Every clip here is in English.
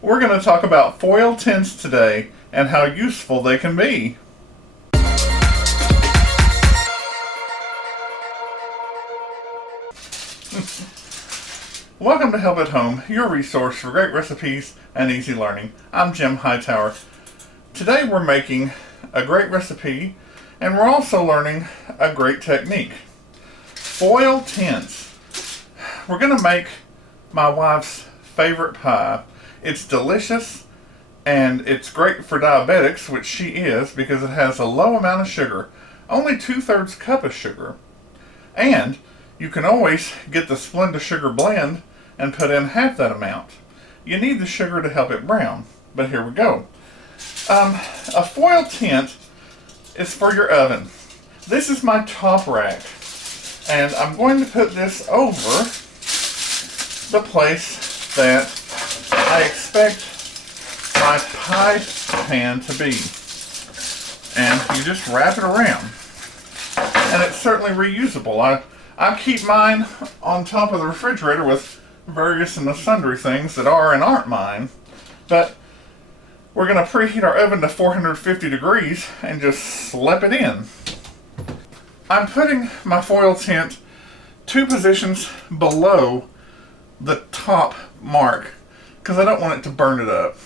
We're going to talk about foil tints today and how useful they can be. Welcome to Help at Home, your resource for great recipes and easy learning. I'm Jim Hightower. Today we're making a great recipe and we're also learning a great technique. Foil tints. We're going to make my wife's favorite pie. It's delicious and it's great for diabetics, which she is, because it has a low amount of sugar, only 2/3 cup of sugar. And you can always get the Splenda-Sugar Blend and put in half that amount. You need the sugar to help it brown, but here we go. A foil tint is for your oven. This is my top rack, and I'm going to put this over the place that I expect my pie pan to be. And you just wrap it around. And it's certainly reusable. I keep mine on top of the refrigerator with various and sundry things that are and aren't mine. But we're going to preheat our oven to 450 degrees and just slip it in. I'm putting my foil tint 2 positions below the top mark because I don't want it to burn it up.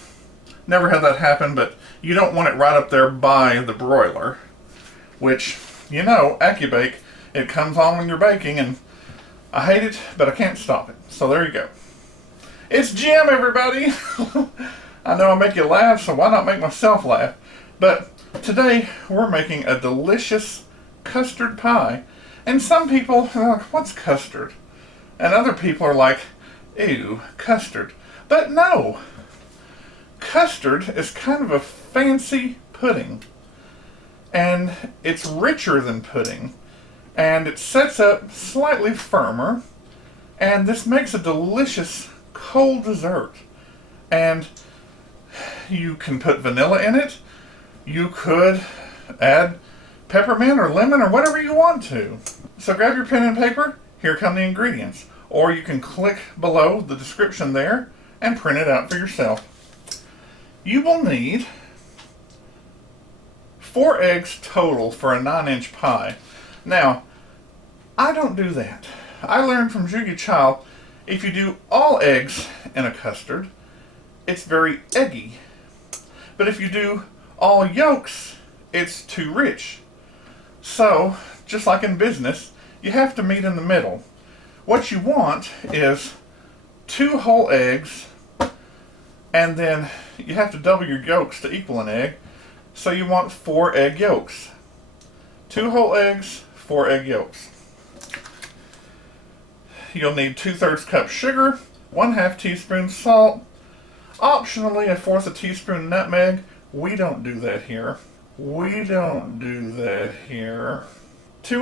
Never had that happen, but you don't want it right up there by the broiler, which, you know, AccuBake, it comes on when you're baking, and I hate it, but I can't stop it. So there you go. It's Jim, everybody. I know I make you laugh, so why not make myself laugh? But today we're making a delicious custard pie, and some people are like, what's custard? And other people are like, ew, custard. But no, custard is kind of a fancy pudding, and it's richer than pudding, and it sets up slightly firmer, and this makes a delicious cold dessert. And you can put vanilla in it. You could add peppermint or lemon or whatever you want to. So grab your pen and paper. Here come the ingredients. Or you can click below the description there and print it out for yourself. You will need 4 eggs total for a 9-inch pie. Now, I don't do that. I learned from Julia Child, if you do all eggs in a custard, it's very eggy. But if you do all yolks, it's too rich. So, just like in business, you have to meet in the middle. What you want is 2 whole eggs, and then you have to double your yolks to equal an egg. So you want 4 egg yolks. 2 whole eggs, 4 egg yolks. You'll need 2/3 cup sugar, 1/2 teaspoon salt, optionally 1/4 teaspoon nutmeg. We don't do that here. 2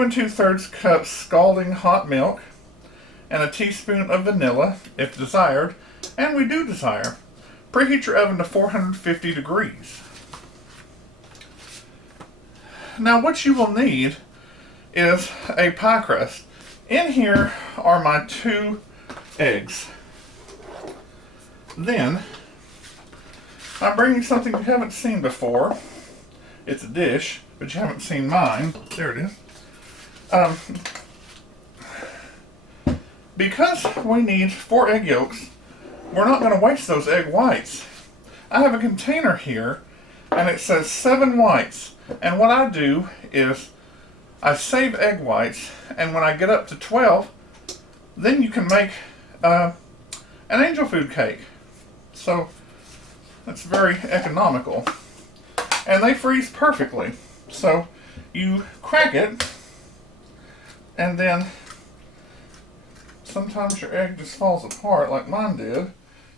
2/3 cups scalding hot milk, and a teaspoon of vanilla, if desired, and we do desire. Preheat your oven to 450 degrees. Now what you will need is a pie crust. In here are my 2 eggs. Then, I'm bringing something you haven't seen before. It's a dish, but you haven't seen mine. There it is. Because we need 4 egg yolks, we're not going to waste those egg whites. I have a container here, and it says 7 whites. And what I do is I save egg whites, and when I get up to 12, then you can make an angel food cake. So that's very economical. And they freeze perfectly. So you crack it, and then sometimes your egg just falls apart like mine did.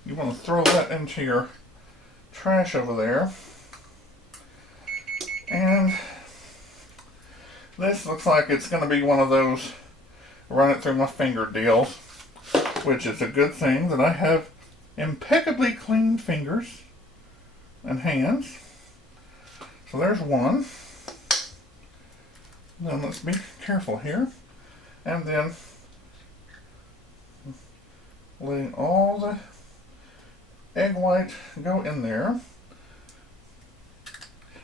You want to throw that into your trash over there. And this looks like it's going to be one of those run it through my finger deals, which is a good thing that I have impeccably clean fingers and hands. So there's one. Then let's be careful here. And then letting all the egg white go in there.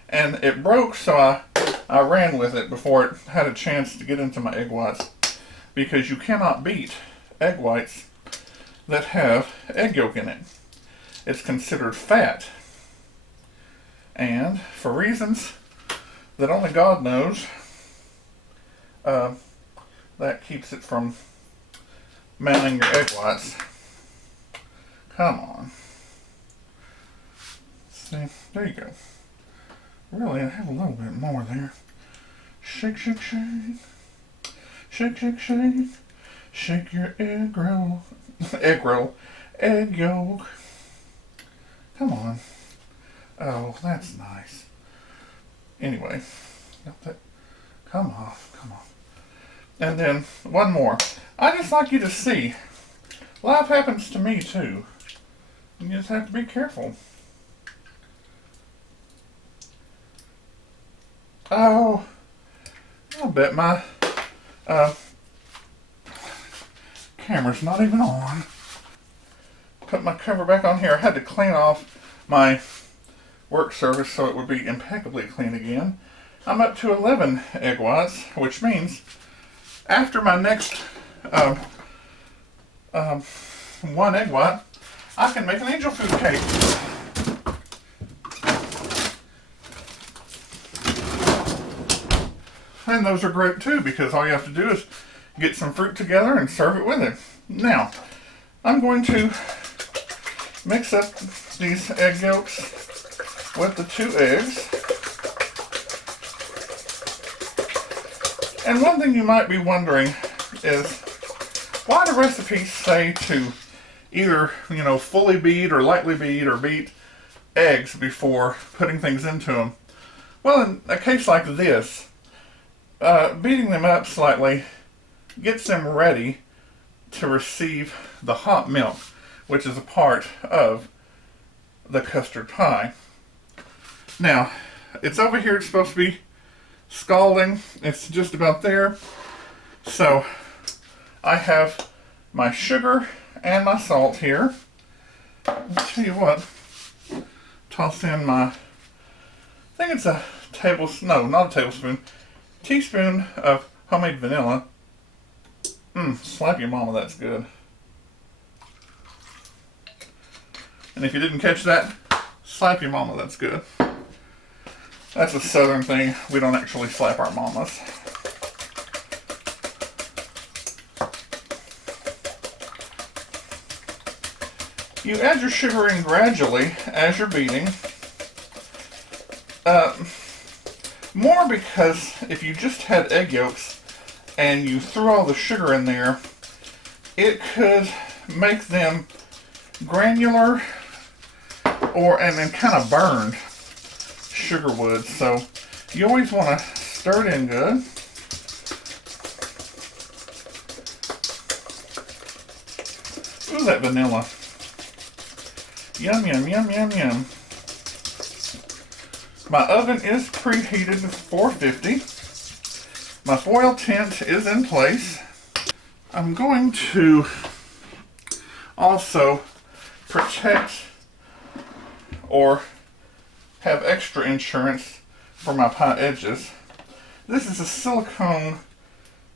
And it broke, so I ran with it before it had a chance to get into my egg whites, because you cannot beat egg whites that have egg yolk in it. It's considered fat. And for reasons that only God knows, that keeps it from melting your egg whites. Come on. See, there you go. Really, I have a little bit more there. Shake, shake, shake. Shake, shake, shake. Shake your egg roll. Egg roll. Egg yolk. Come on. Oh, that's nice. Anyway, got that. Come off, come on. And then one more. I just like you to see, life happens to me too. You just have to be careful. Oh, I bet my camera's not even on. Put my cover back on here. I had to clean off my work surface so it would be impeccably clean again. I'm up to 11 egg whites, which means after my next one egg white, I can make an angel food cake. And those are great too, because all you have to do is get some fruit together and serve it with it. Now, I'm going to mix up these egg yolks with the 2 eggs. And one thing you might be wondering is, why do recipes say to either, fully beat or lightly beat or beat eggs before putting things into them? Well, in a case like this, beating them up slightly gets them ready to receive the hot milk, which is a part of the custard pie. Now, it's over here, it's supposed to be scalding. It's just about there. So, I have my sugar and my salt here. I'll tell you what, toss in my, I think it's a tablespoon, no, not a tablespoon, teaspoon of homemade vanilla. Slap your mama, that's good. And if you didn't catch that, slap your mama, that's good. That's a southern thing. We don't actually slap our mamas. You add your sugar in gradually as you're beating. More because if you just had egg yolks and you threw all the sugar in there, it could make them granular and then kind of burned sugar wood. So you always want to stir it in good. Ooh, that vanilla. Yum, yum, yum, yum, yum. My oven is preheated to 450. My foil tent is in place. I'm going to also protect or have extra insurance for my pie edges. This is a silicone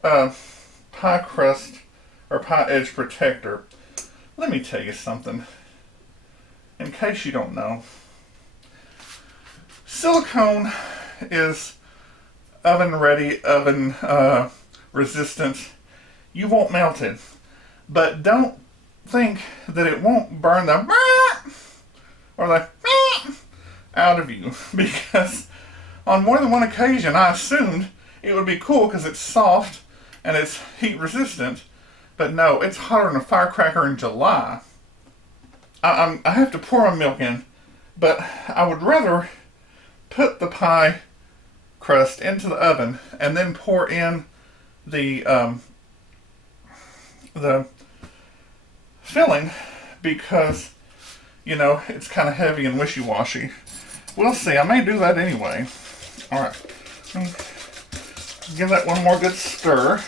pie crust or pie edge protector. Let me tell you something, in case you don't know. Silicone is oven ready, oven resistant. You won't melt it. But don't think that it won't burn the or the out of you, because on more than one occasion I assumed it would be cool because it's soft and it's heat resistant, but no, it's hotter than a firecracker in July. I have to pour my milk in, but I would rather put the pie crust into the oven and then pour in the filling, because it's kind of heavy and wishy-washy. We'll see. I may do that anyway. Alright. Give that one more good stir.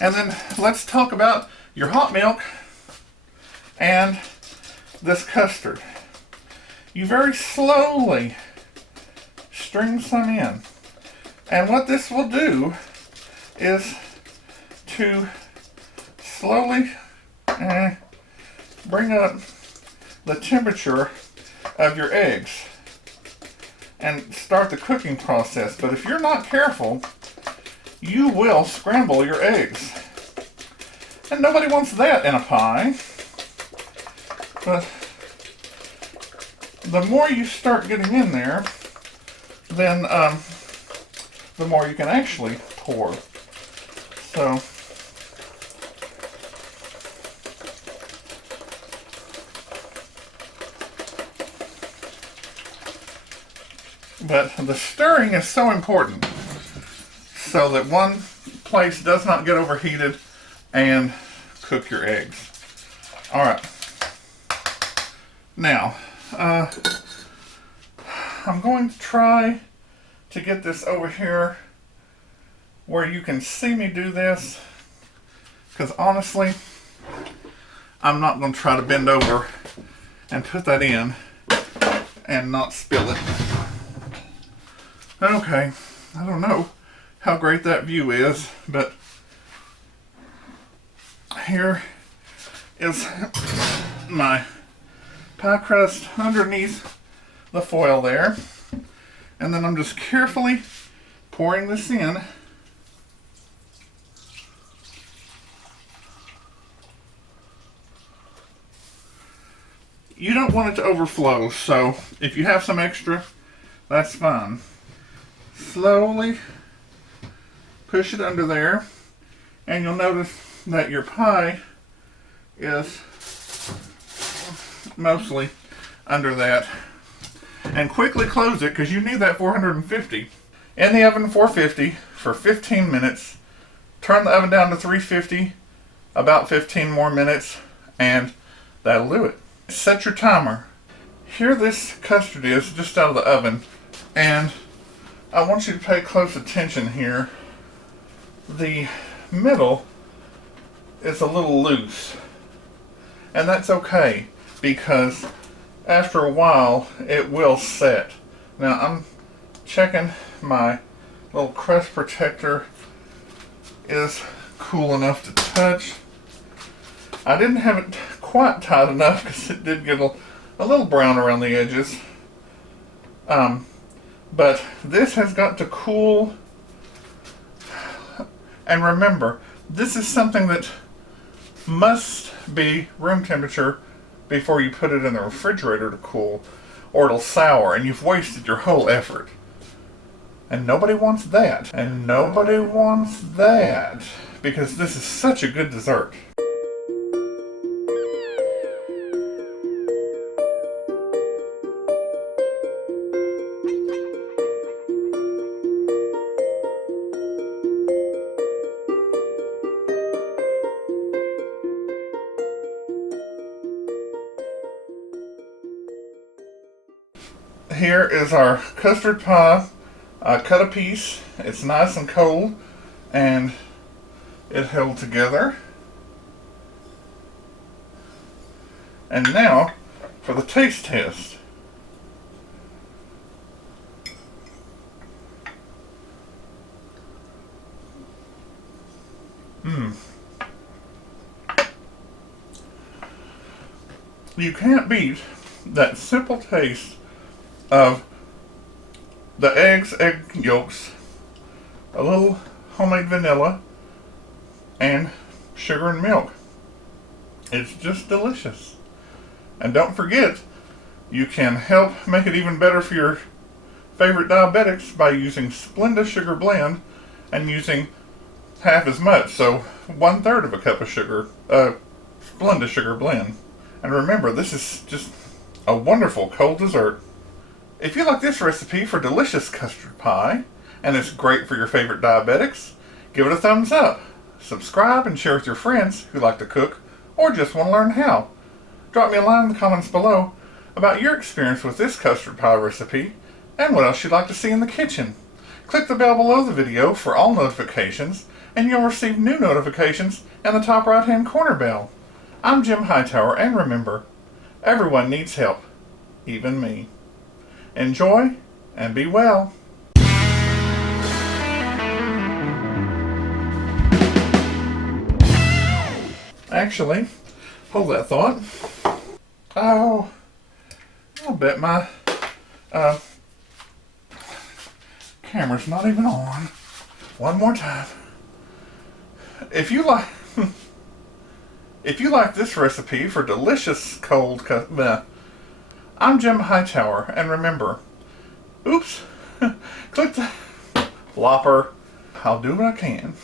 And then let's talk about your hot milk and this custard, you very slowly string some in. And what this will do is to slowly bring up the temperature of your eggs and start the cooking process. But if you're not careful, you will scramble your eggs. And nobody wants that in a pie. But the more you start getting in there, then the more you can actually pour. So, but the stirring is so important so that one place does not get overheated and cook your eggs. All right. Now, I'm going to try to get this over here where you can see me do this, because honestly, I'm not going to try to bend over and put that in and not spill it. Okay, I don't know how great that view is, but here is my pie crust underneath the foil there. And then I'm just carefully pouring this in. You don't want it to overflow, so if you have some extra, that's fine. Slowly push it under there, and you'll notice that your pie is mostly under that. And quickly close it, because you need that 450. In the oven 450 for 15 minutes. Turn the oven down to 350, about 15 more minutes, and that'll do it. Set your timer. Here this custard is just out of the oven, and I want you to pay close attention here. The middle is a little loose, and that's okay, because after a while it will set. Now I'm checking my little crust protector is cool enough to touch. I didn't have it quite tight enough because it did get a little brown around the edges. But this has got to cool. And remember, this is something that must be room temperature before you put it in the refrigerator to cool, or it'll sour and you've wasted your whole effort. And nobody wants that. And nobody wants that, because this is such a good dessert. Here is our custard pie. I cut a piece. It's nice and cold, and it held together. And now for the taste test. You can't beat that simple taste of the egg yolks, a little homemade vanilla, and sugar and milk. It's just delicious. And don't forget, you can help make it even better for your favorite diabetics by using Splenda-Sugar Blend and using half as much, so 1/3 of a cup of sugar, Splenda-Sugar Blend. And remember, this is just a wonderful cold dessert. If you like this recipe for delicious custard pie, and it's great for your favorite diabetics, give it a thumbs up. Subscribe and share with your friends who like to cook or just want to learn how. Drop me a line in the comments below about your experience with this custard pie recipe and what else you'd like to see in the kitchen. Click the bell below the video for all notifications, and you'll receive new notifications in the top right hand corner bell. I'm Jim Hightower, and remember, Everyone needs help, even me. Enjoy and be well. Actually, hold that thought. Oh, I bet my camera's not even on. One more time. If you like this recipe for delicious cold I'm Jim Hightower, and remember, oops, click the flopper. I'll do what I can.